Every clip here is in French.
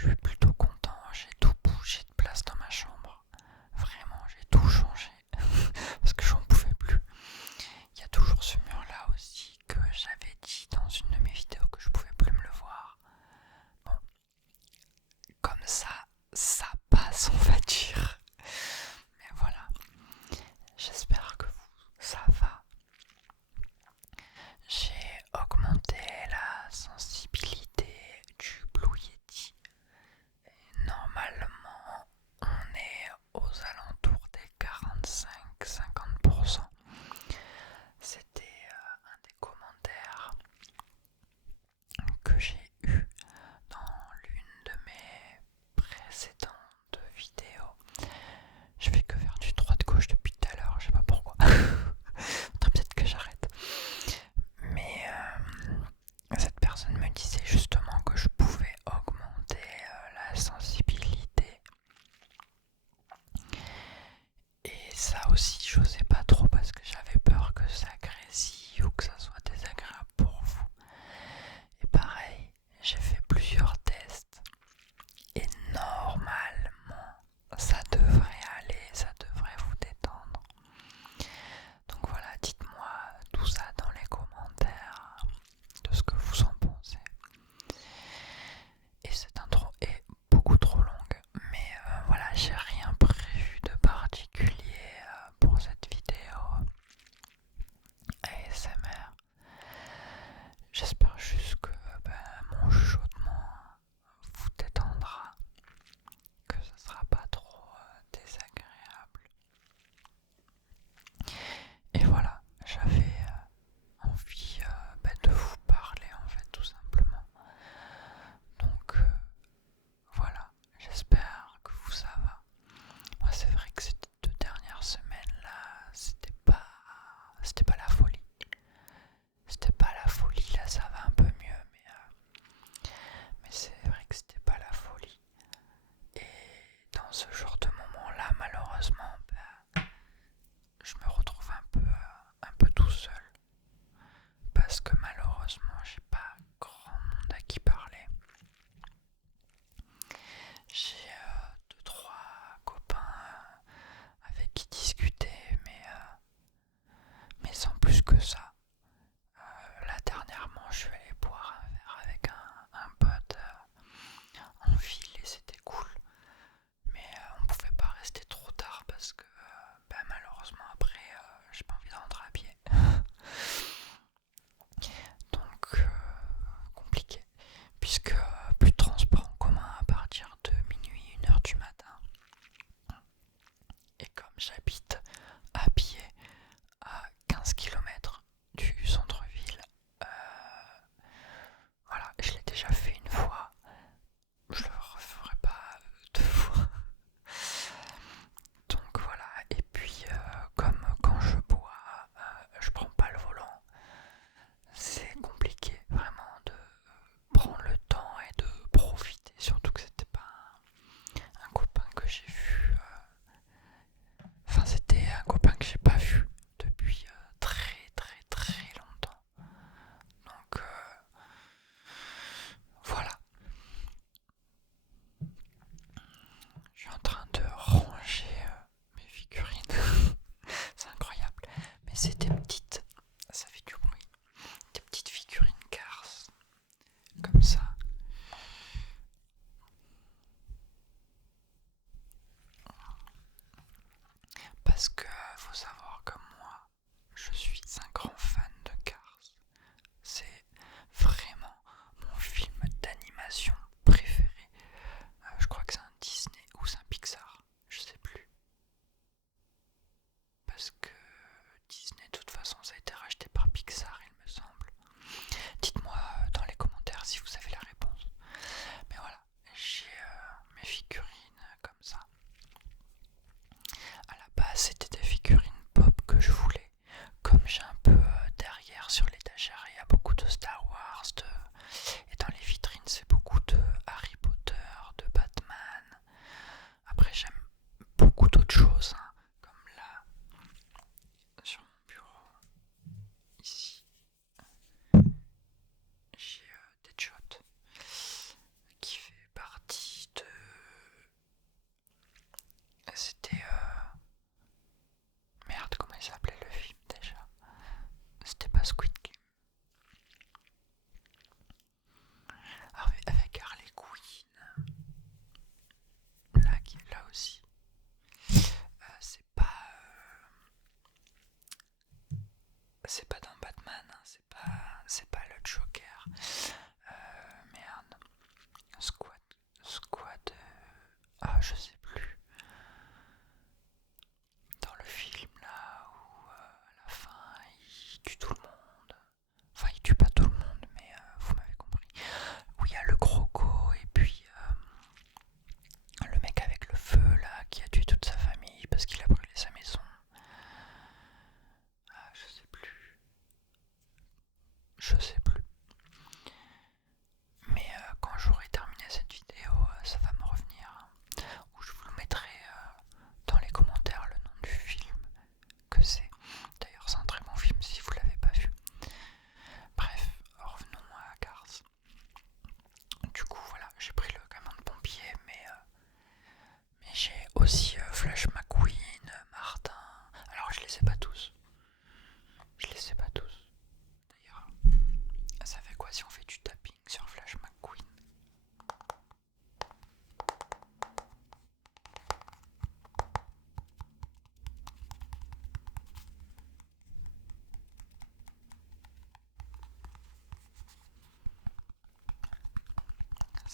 Je suis plutôt content, j'ai tout bougé de place dans ma chambre. Vraiment, j'ai tout changé parce que j'en pouvais plus. Il y a toujours ce mur là aussi que j'avais dit dans une de mes vidéos que je pouvais plus me le voir. Bon, comme ça passe, on va dire. Mais voilà, j'espère que ça va. J'ai augmenté la sensibilité du Blue Yeti. Et normalement, on est aux alentours des 45-50%. C'était un des commentaires que j'ai eu dans l'une de mes précédentes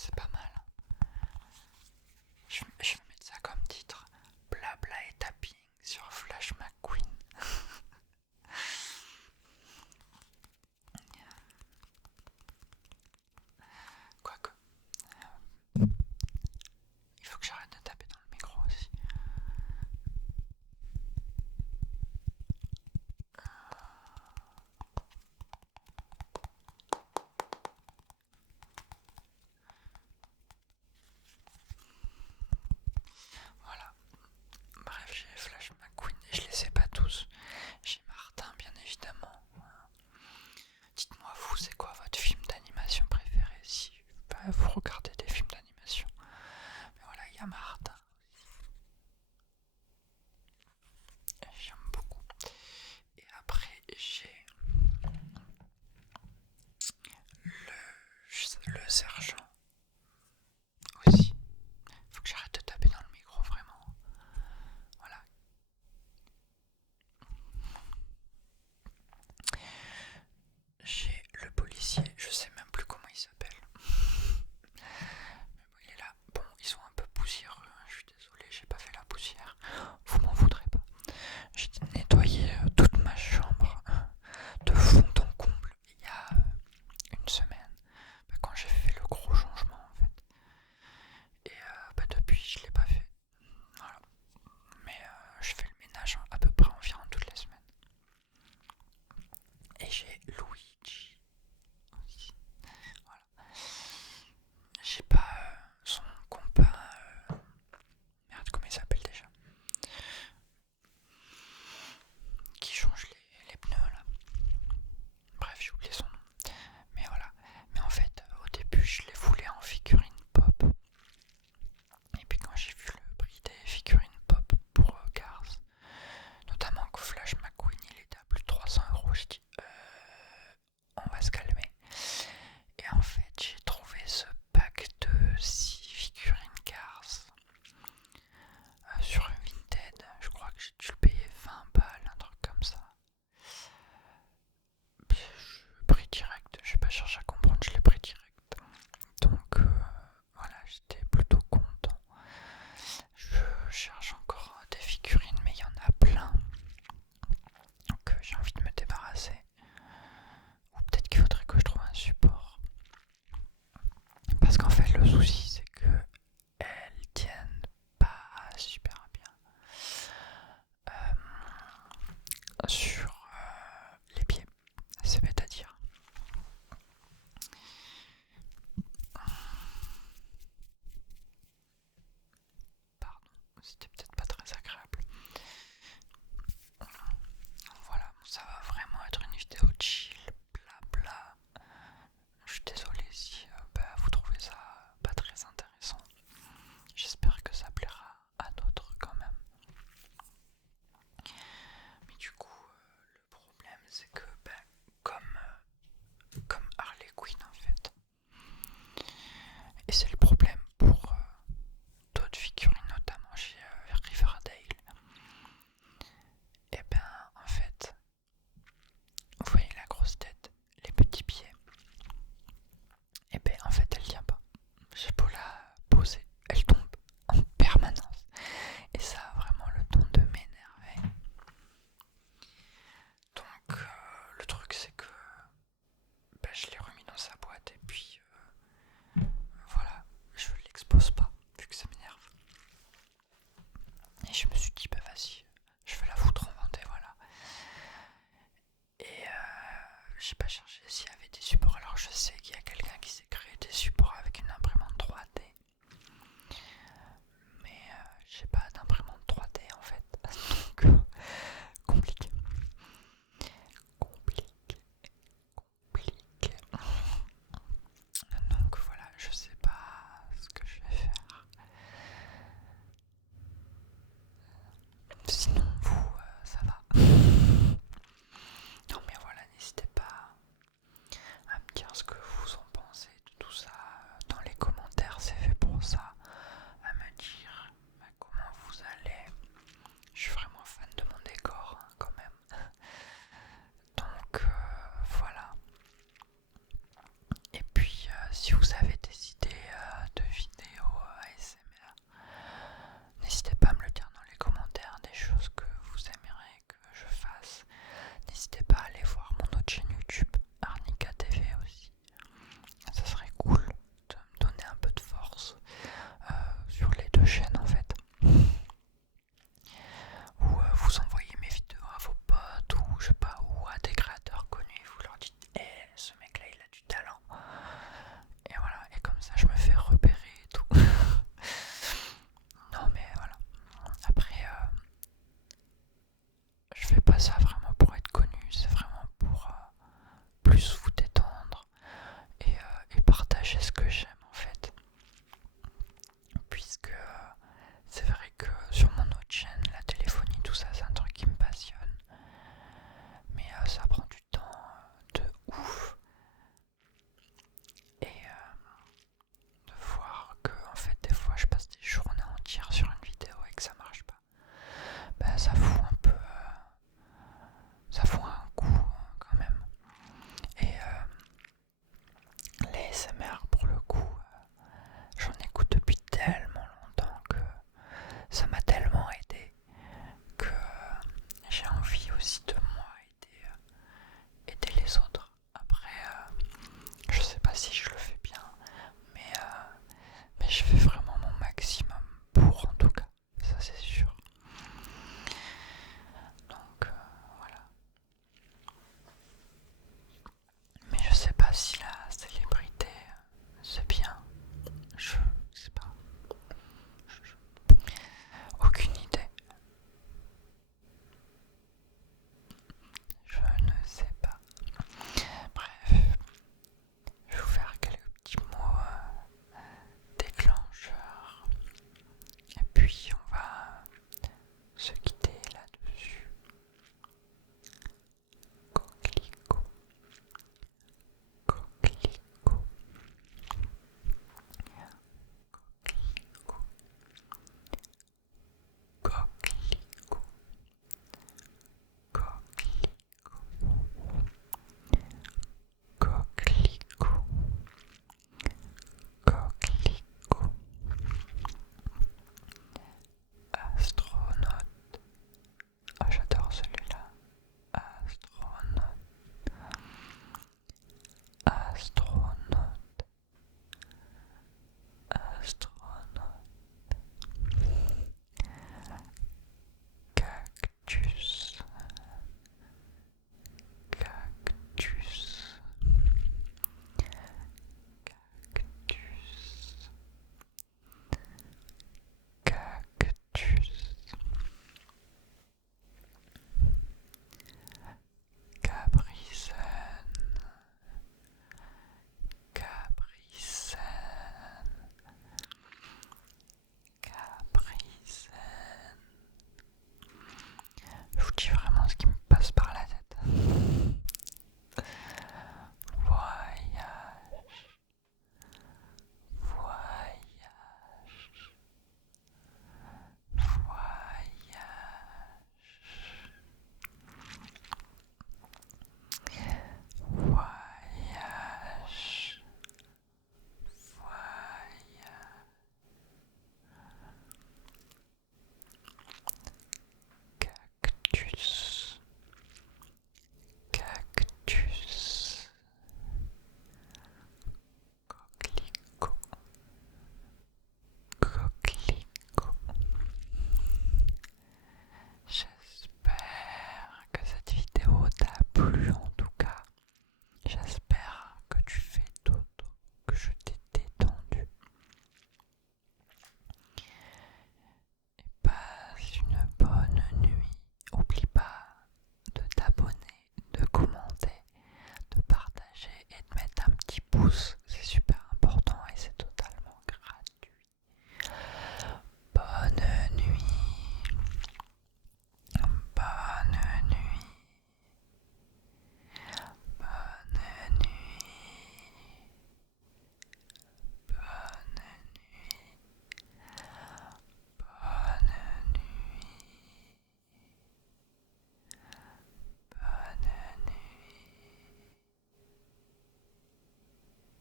C'est pas mal. Je vais mettre ça comme titre. Blabla et tapping sur Flash McQueen. Quoique, il faut que j'arrête de taper dans le micro aussi. Voilà. Bref, j'ai Flash McQueen et je les sais pas tous. J'ai Martin, bien évidemment. Dites-moi, vous, c'est quoi votre film d'animation préféré si vous regardez des films d'animation? Mais voilà, il y a Martin. J'aime beaucoup. Et après, j'ai le sergent aussi. Faut que j'arrête de taper dans le micro, vraiment. Voilà. J'ai le policier, je sais même plus comment il s'appelle. Mais bon, il est là. Bon, ils sont un peu poussiéreux, hein. Je suis désolé, j'ai pas fait la poussière. Vous m'en voudrez pas. J'ai nettoyé toute ma chambre de fond en comble il y a une semaine, quand j'ai fait le gros changement en fait. Et depuis je l'ai pas fait. Voilà. Mais je fais le ménage à peu près environ toutes les semaines. Et j'ai Luigi aussi. Voilà. J'ai pas son compas. Merde, comment il s'appelle déjà? Qui change les pneus là. Bref, j'ai oublié son nom. Mais voilà. Mais en fait, au début, je les voulais en figurine pop. Et puis quand j'ai vu le prix des figurines pop pour Cars, notamment que Flash McQueen il était à plus de 300€, je dis on va se calmer. Et en fait j'ai trouvé ce pack de 6 figurines Cars sur Vinted. Je crois que j'ai dû le payer 20 balles, un truc comme ça. Prix direct, je vais pas chercher à comprendre, je l'ai pris direct. Donc voilà, j'étais plutôt content. Je cherche encore des figurines, mais il y en a plein. Donc j'ai envie de me débarrasser. Ou peut-être qu'il faudrait que je trouve un support. Parce qu'en fait, le souci, c'est que elles tiennent pas super bien sur les pieds. C'est bête à dire. Pardon, c'était peut-être pas très agréable. Voilà, ça va vraiment être une vidéo chill, blabla. Je suis désolé si vous trouvez ça pas très intéressant. J'espère que ça plaira à d'autres quand même. Mais du coup, le problème c'est que comme Harley Quinn en fait. Et c'est le problème pour d'autres figurines, notamment chez Riverdale. Et en fait, vous voyez la grosse tête, les petits pieds. Et en fait elle tient pas. J'ai beau la poser, elle tombe en permanence. Et ça a vraiment le don de m'énerver. Donc le truc c'est que je l'ai remis dans sa boîte et puis voilà, je l'expose pas vu que ça m'énerve. Et je me suis dit vas-y, je vais la foutre en vente et voilà. Et j'ai pas cherché s'il y avait des supports. Alors je sais qu'il y a quelqu'un qui s'est créé des supports avec une imprimante 3D. Mais j'ai pas d'imprimante 3D en fait. Donc compliqué. Compliqué. Donc voilà, je sais pas ce que je vais faire. Sinon vous, ça va. Non mais voilà, n'hésitez pas à me dire ce que vous en pensez de tout ça dans les commentaires, c'est fait pour ça. À me dire comment vous allez. Je suis vraiment fan de mon décor quand même. Donc voilà. Et puis si vous avez des idées pas ça vraiment.